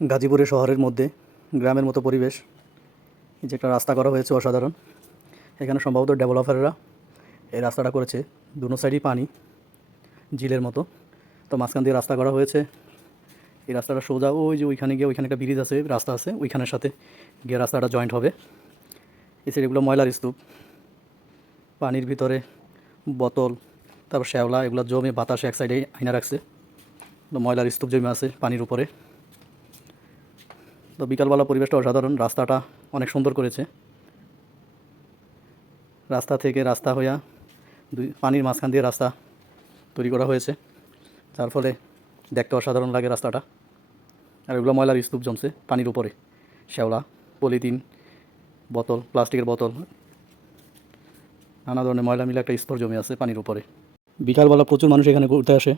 গাজীপুরে শহরের মধ্যে গ্রামের মতো পরিবেশ। এই যে একটা রাস্তা করা হয়েছে অসাধারণ। এখানে সম্ভবত ডেভেলপাররা এই রাস্তাটা করেছে। দুনো সাইডই পানি, ঝিলের মতো। তো মাঝখান দিয়ে রাস্তা করা হয়েছে। এই রাস্তাটা সোজা ওই যে ওইখানে গিয়ে ওইখানে একটা ব্রিজ আছে, রাস্তা আছে, ওইখানের সাথে গিয়ে রাস্তাটা জয়েন্ট হবে। এই সাইড এগুলো ময়লার স্তূপ, পানির ভিতরে বোতল, তারপর শ্যাওলা এগুলো জমে বাতাসে এক সাইডে আইনা রাখছে। তো ময়লার স্তূপ জমে আছে পানির উপরে। তো বিকালবেলা পরিবেশটা অসাধারণ। রাস্তাটা অনেক সুন্দর করেছে। রাস্তা থেকে রাস্তা হইয়া পানির মাঝখান দিয়ে রাস্তা তৈরি করা হয়েছে, যার ফলে দেখতে অসাধারণ লাগে রাস্তাটা। আর এগুলো ময়লার স্তূপ জমছে পানির উপরে, শ্যাওলা, পলিথিন, বোতল, প্লাস্টিকের বোতল, নানা ধরনের ময়লা মিলে একটা স্তর জমে আছে পানির উপরে। বিকালবেলা প্রচুর মানুষ এখানে ঘুরতে আসে।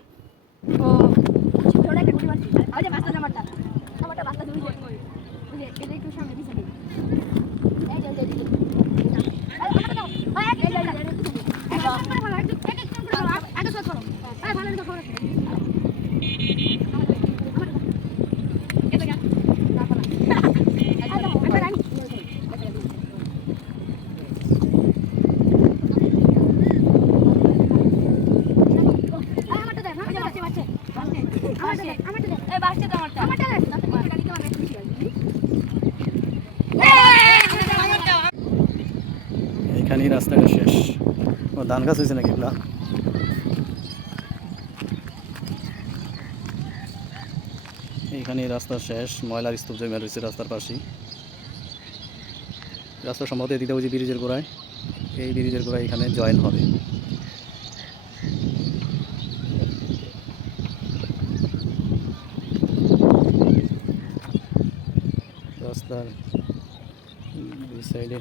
এখানেই রাস্তাটা শেষ। ও ধান গাছ হয়েছে নাকি এগুলা? এইখানেই রাস্তা শেষ। ময়লার স্তূপ জমে রয়েছে রাস্তার পাশেই। রাস্তা সম্ভবত এদিকে ওই যে ব্রিজের গোড়ায়, এই ব্রিজের গোড়ায় এখানে জয়েন হবে। রাস্তার দুই সাইডে